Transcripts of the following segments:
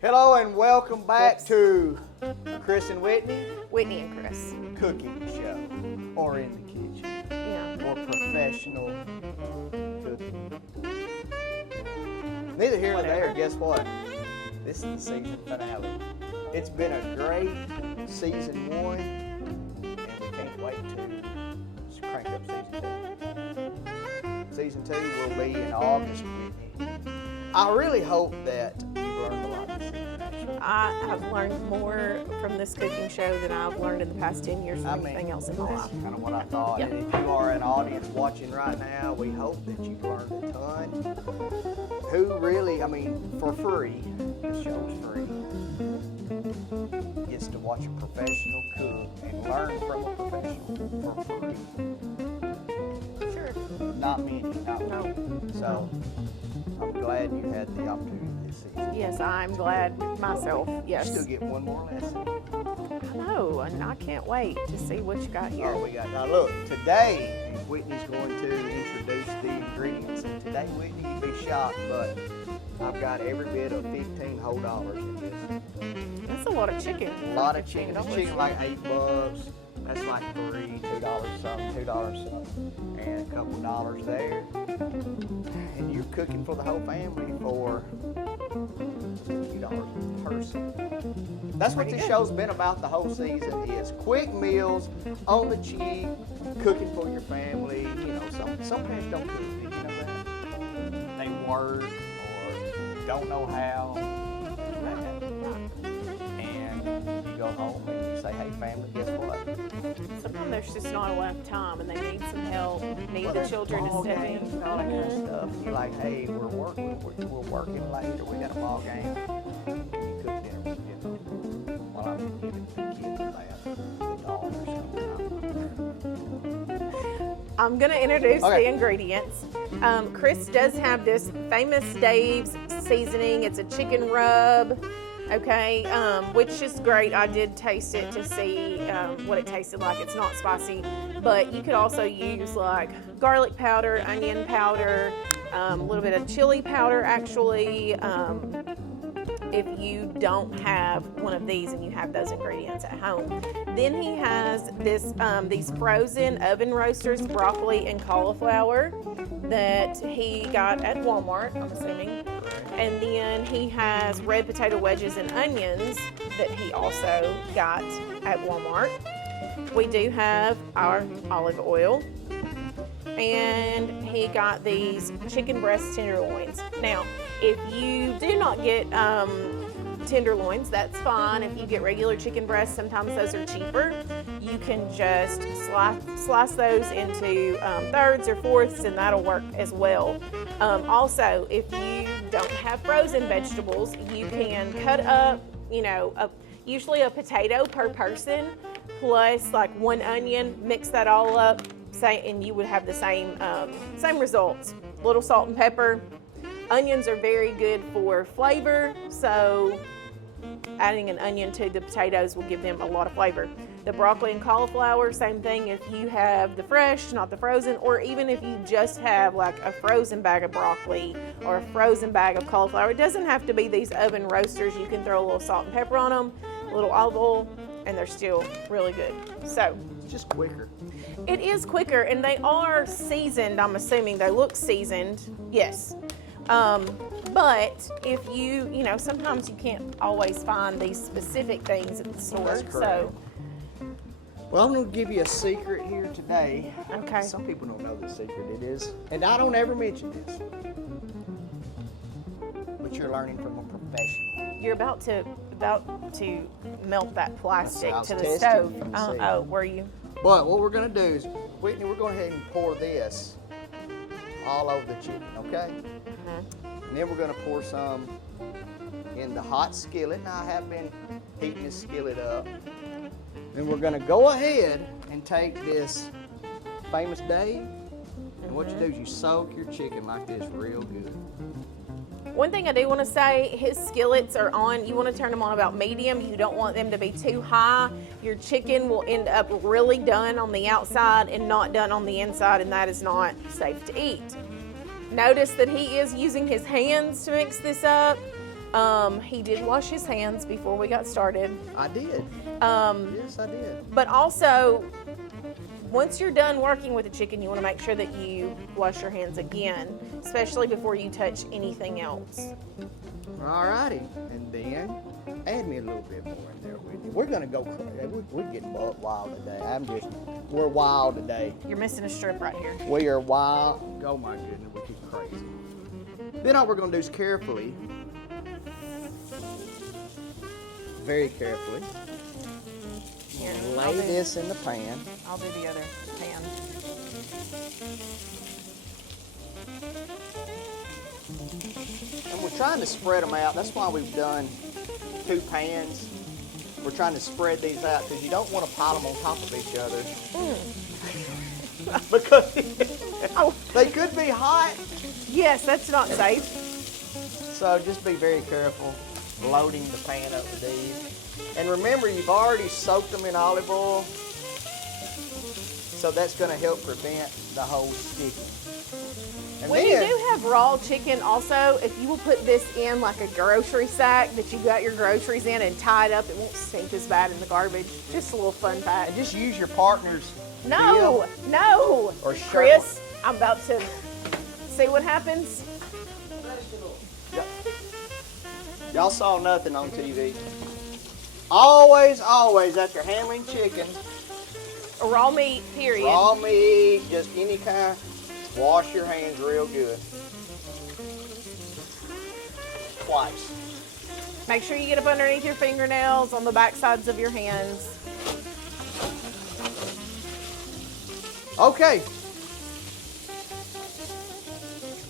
Hello and welcome back to Chris and Whitney Whitney and Chris. Cooking Show, or in the kitchen, Yeah. or professional cooking. Neither here nor there. Guess what? This is the season finale. It's been a great season 1, and we can't wait to crank up season 2. Season 2 will be in August. I really hope that you've learned a lot this season, actually. I have learned more from this cooking show than I've learned in the past 10 years from anything else in my life. That's kind of what I thought. Yeah. And if you are an audience watching right now, we hope that you've learned a ton. Who really, for free, the show's free, gets to watch a professional cook and learn from a professional for free. Sure. Not many, not No. many. So, I'm glad you had the opportunity this season. Yes, I'm glad myself. Yes. You still get one more lesson. I know, and I can't wait to see what you got here. Oh, we got, now look, today Whitney's going to introduce the ingredients. And today, Whitney, you'd be shocked, but I've got every bit of 15 whole dollars in this. That's a lot of chicken. A lot of chicken. $15. Chicken like $8. That's like $2 something, $2 something, and a couple dollars there. And you're cooking for the whole family for $2 a person. That's what this show's been about the whole season, is quick meals on the cheap, cooking for your family. You know, some parents don't cook, did you know that? They work or don't know how. And you go home and you say, hey family, guess what? Sometimes there's just not enough time and they need some help, need Well, the there's children to ball step games in. and all that kind of stuff. And you're like, hey, we're working later, we got a ball game. And you cook dinner with kids. Well, I'm giving the kids a bath. The dogs or something. I'm going to introduce Okay. the ingredients. Chris does have this famous Dave's seasoning. It's a chicken rub, okay, which is great. I did taste it to see what it tasted like. It's not spicy, but you could also use like garlic powder, onion powder, a little bit of chili powder actually. If you don't have one of these and you have those ingredients at home. Then he has these frozen oven roasters, broccoli and cauliflower that he got at Walmart, I'm assuming. And then he has red potato wedges and onions that he also got at Walmart. We do have our olive oil. And he got these chicken breast tenderloins. Now, if you do not get tenderloins, that's fine. If you get regular chicken breasts, sometimes those are cheaper. You can just slice those into thirds or fourths, and that'll work as well. Also, if you don't have frozen vegetables, you can cut up, usually a potato per person, plus like one onion, mix that all up, and you would have the same results. A little salt and pepper. Onions are very good for flavor, so adding an onion to the potatoes will give them a lot of flavor. The broccoli and cauliflower, same thing if you have the fresh, not the frozen, or even if you just have like a frozen bag of broccoli or a frozen bag of cauliflower. It doesn't have to be these oven roasters. You can throw a little salt and pepper on them, a little olive oil, and they're still really good. So It's just quicker. it is quicker, and they are seasoned. I'm assuming they look seasoned. Yes. But if sometimes you can't always find these specific things at the store. That's correct. So, Well, I'm going to give you a secret here today. Okay. Some people don't know the secret it is, and I don't ever mention this. But you're learning from a professional. you're about to melt that plastic I was to the testing stove. you, see. Oh, were you? But what we're going to do is, Whitney, we're going ahead and pour this all over the chicken, okay? And then we're going to pour some in the hot skillet. Now, I have been heating this skillet up. Then we're going to go ahead and take this famous Dave. And what you do is you soak your chicken like this real good. One thing I do want to say, his skillets are on, you want to turn them on about medium. You don't want them to be too high. Your chicken will end up really done on the outside and not done on the inside, and that is not safe to eat. Notice that he is using his hands to mix this up. He did wash his hands before we got started. I did. Yes, I did. But also, once you're done working with the chicken, you want to make sure that you wash your hands again, especially before you touch anything else. Alrighty, and then add me a little bit more in there, Whitney. We're gonna go crazy. We're getting wild today. We're wild today. You're missing a strip right here. We are wild. Oh my goodness, we're getting crazy. Then all we're gonna do is carefully, very carefully, Here, lay this in the pan. I'll do the other pan. And we're trying to spread them out. That's why we've done 2 pans. We're trying to spread these out because you don't want to pile them on top of each other. Because they could be hot. Yes, that's not safe. So just be very careful loading the pan up with these. And remember, you've already soaked them in olive oil. So that's going to help prevent the whole sticking. And When then, you do have raw chicken, also, if you will put this in like a grocery sack that you got your groceries in and tie it up, it won't stink as bad in the garbage. Just a little fun fact. just use your partner's No, bib no. or shirt. Chris, I'm about to see what happens. Y'all saw nothing on TV. Always, always, after handling chicken, Raw meat, period. raw meat, just any kind, wash your hands real good. Twice. Make sure you get up underneath your fingernails on the back sides of your hands. Okay.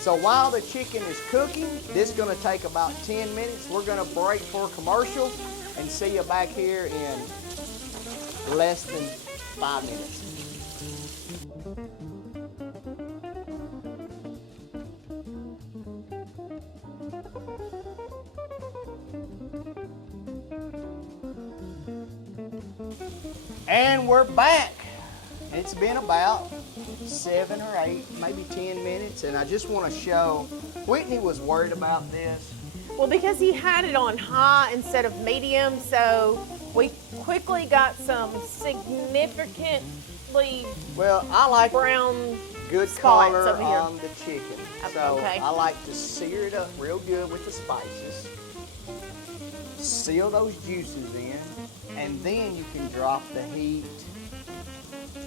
So while the chicken is cooking, this is going to take about 10 minutes. We're going to break for a commercial and see you back here in less than 5 minutes. And we're back. It's been about 7 or 8, maybe 10 minutes, and I just want to show, Whitney was worried about this. Well, because he had it on high instead of medium, so we quickly got some significantly Well, I like brown good spots color over here. on the chicken. So Okay. I like to sear it up real good with the spices. Seal those juices in, and then you can drop the heat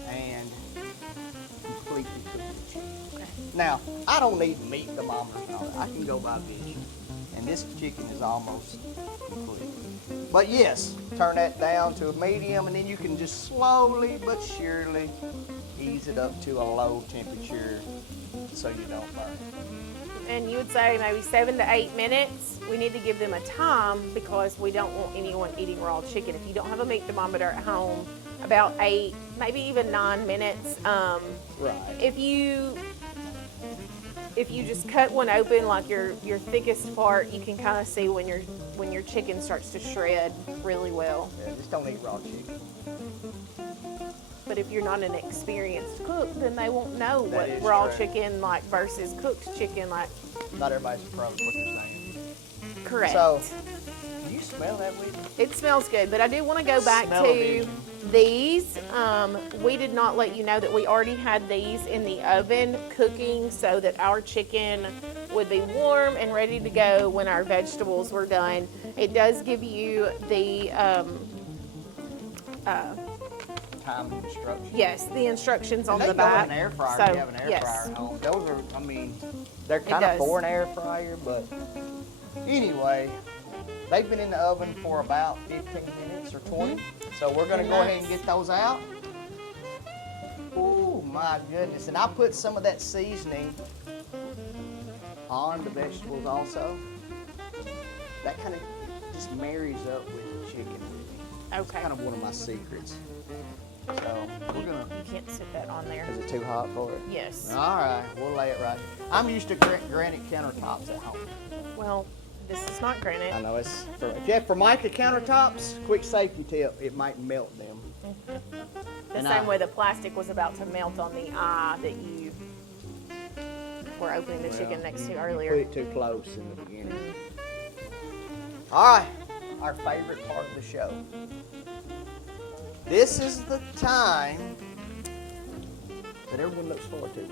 and completely cook the chicken. Now, I don't need meat thermometer and all that. I can go by vision. And this chicken is almost complete. But yes, turn that down to a medium, and then you can just slowly but surely ease it up to a low temperature so you don't burn. And you would say maybe 7 to 8 minutes. We need to give them a time because we don't want anyone eating raw chicken. If you don't have a meat thermometer at home, about 8, maybe even 9 minutes. Right. If you just cut one open, like your thickest part, you can kind of see when your chicken starts to shred really well. Yeah, just don't eat raw chicken. But if you're not an experienced cook, then they won't know That what is raw true. chicken like versus cooked chicken like. Not everybody's a pro, is what you're saying. Correct. So, do you smell that, Whitney? It smells good, but I do want to go back Smell to it. these. We did not let you know that we already had these in the oven cooking so that our chicken would be warm and ready to go when our vegetables were done. It does give you the Time instructions. yes, the instructions on They the go in back. an air fryer So, if you have an air yes. fryer at home. Those are, I mean, they're kind of does. for an air fryer, but anyway, they've been in the oven for about 15 minutes or 20. So we're going to go ahead and get those out. Oh my goodness. And I put some of that seasoning on the vegetables also. That kind of just marries up with the chicken. It's Okay. kind of one of my secrets. So we're going to... You can't sit that on there. Is it too hot for it? Yes. All right, we'll lay it right. I'm used to granite countertops at home. Well, this is not granite. I know it's for if you have Formica countertops. Quick safety tip: it might melt them. The And same way the plastic was about to melt on the eye that you were opening the chicken next to Put earlier. it too close in the beginning. All right, our favorite part of the show. This is the time that everyone looks forward to.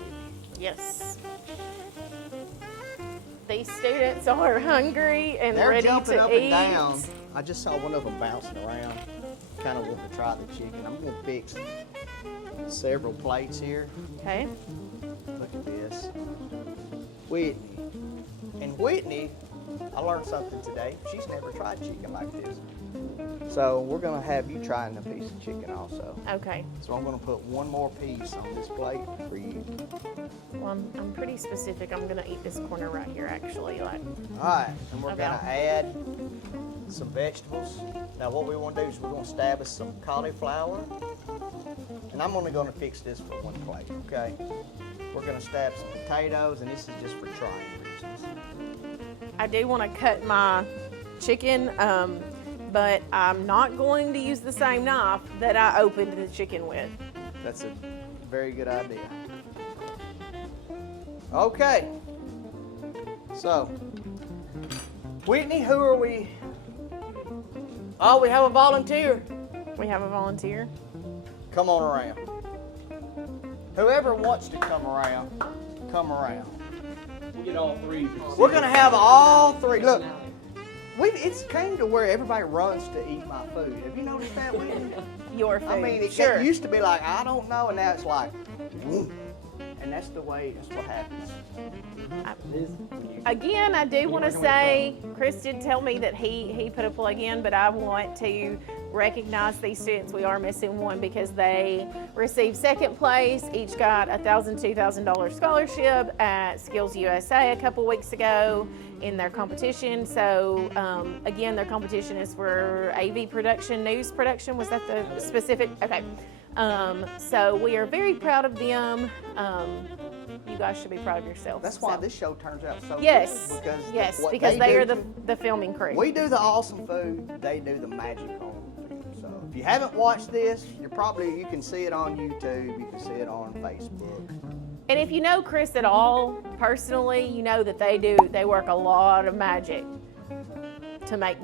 Yes. These students are hungry and They're ready jumping to up eat. and down. I just saw one of them bouncing around. Kind of want to try the chicken. I'm going to fix several plates here. Okay. Look at this. Whitney. And Whitney, I learned something today. She's never tried chicken like this. So we're going to have you trying a piece of chicken also. Okay. So I'm going to put one more piece on this plate for you. Well, I'm pretty specific. I'm gonna eat this corner right here, actually. Like. All right, and we're Okay. going to add some vegetables. Now what we want to do is we're going to stab us some cauliflower. And I'm only going to fix this for one plate, okay? We're going to stab some potatoes, and this is just for trying reasons. I do want to cut my chicken, but I'm not going to use the same knife that I opened the chicken with. That's a very good idea. Okay. So, Whitney, who are we? Oh, we have a volunteer. We have a volunteer. Come on around. Whoever wants to come around, come around. We'll get all three. We're going to have all three. Look, it's came to where everybody runs to eat my food. Have you noticed that, Whitney? Your food. I mean, it sure. used to be like, I don't know, and now it's like, "Whoom." And that's what happens. Again, I do want to say, Chris did tell me that he put a plug in, but I want to recognize these students. We are missing one because they received second place. Each got a $1,000, $2,000 scholarship at Skills USA a couple weeks ago in their competition. So again, their competition is for AV production, news production. Was that the specific? Okay. So we are very proud of them. You guys should be proud of yourselves. That's why So. this show turns out so Yes, good. yes, what because they do- are the filming crew. We do the awesome food, they do the magic on food. So if you haven't watched this, you can see it on YouTube, you can see it on Facebook. And if you know Chris at all personally, you know that they work a lot of magic to make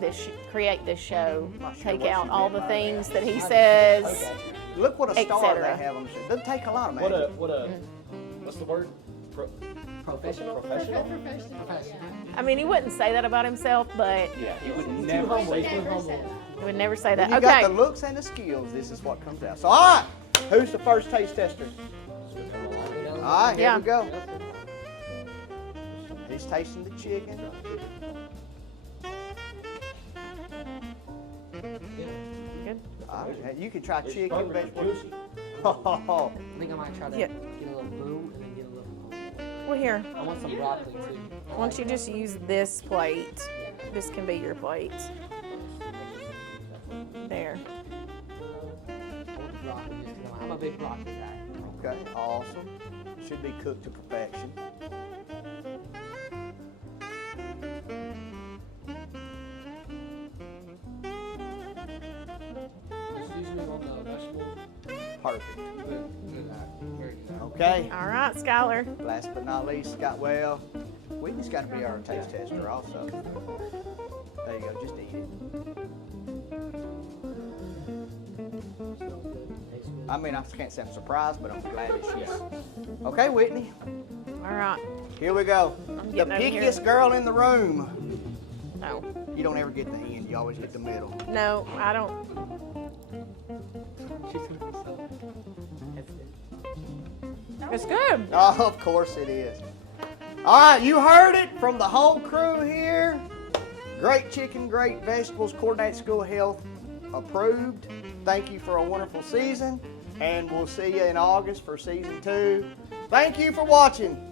create this show, Not sure take what out she all did the by things that. that he says. Look what a star Etc. they have on the show. Doesn't take a lot of What magic. what's the word? Professional? Professional? I mean, he wouldn't say that about himself, but Yeah, he would Too never humble. say He's too that. humble. he would never say When that. you got Okay. the looks and the skills, this is what comes out. So all right, who's the first taste tester? All right, here Yeah. we go. He's tasting the chicken. Good. All right, you can try It's chicken, perfect, vegetables. juicy. Oh, I think I might try to Yeah. get a little boom and then get a little. Well, here. I want some broccoli too. Why don't you just use this plate? This can be your plate. There. I want broccoli just 'cause I'm a big broccoli guy. okay, awesome. Should be cooked to perfection. Just usually on the vegetables. Perfect. Good. Good. Very good. Okay, All right, Skylar. last but not least, Whitney's got to be our taste tester also. There you go, just eat it. Tastes good. I mean, I can't say I'm surprised, but I'm glad that she's. Okay, Whitney, All right. here we go. The getting over here. pickiest girl in the room. No. You don't ever get the end, you always get the middle. No, I don't. She's gonna be so. That's good. It's good. Oh, of course it is. All right, you heard it from the whole crew here. Great chicken, great vegetables, Coordinate School Health approved. Thank you for a wonderful season, and we'll see you in August for season 2. Thank you for watching.